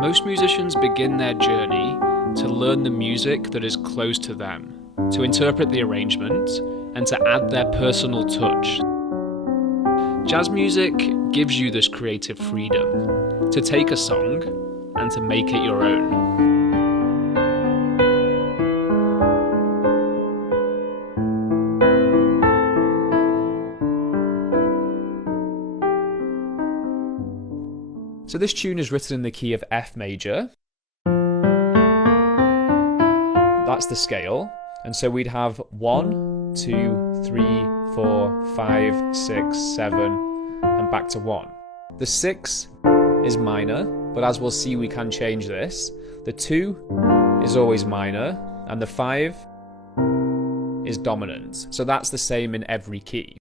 Most musicians begin their journey to learn the music that is close to them, to interpret the arrangement, and to add their personal touch. Jazz music gives you this creative freedom to take a song and to make it your own. So this tune is written in the key of F major. That's the scale. And so we'd have 1, 2, 3, 4, 5, 6, 7, and back to 1. The 6 is minor, but as we'll see, we can change this. The 2 is always minor, and the 5 is dominant. So that's the same in every key.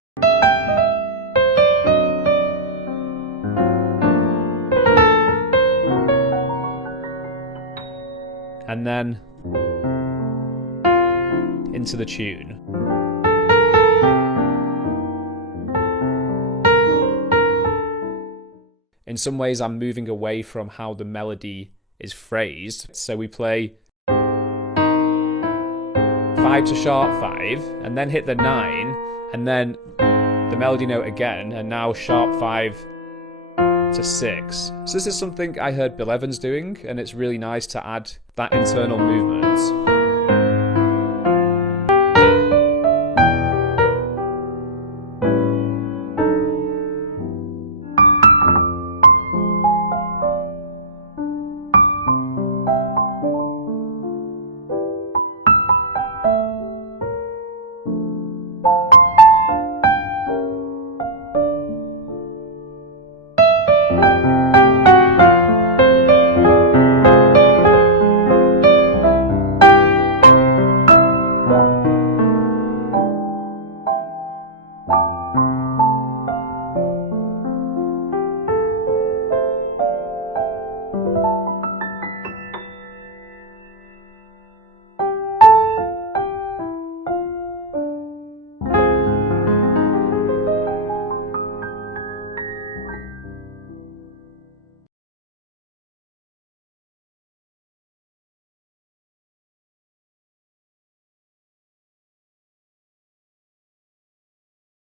And then into the tune. In some ways, I'm moving away from how the melody is phrased. So we play 5 to sharp 5, and then hit the 9, and then the melody note again, and now sharp 5 to 6. So this is something I heard Bill Evans doing, and it's really nice to add that internal movement.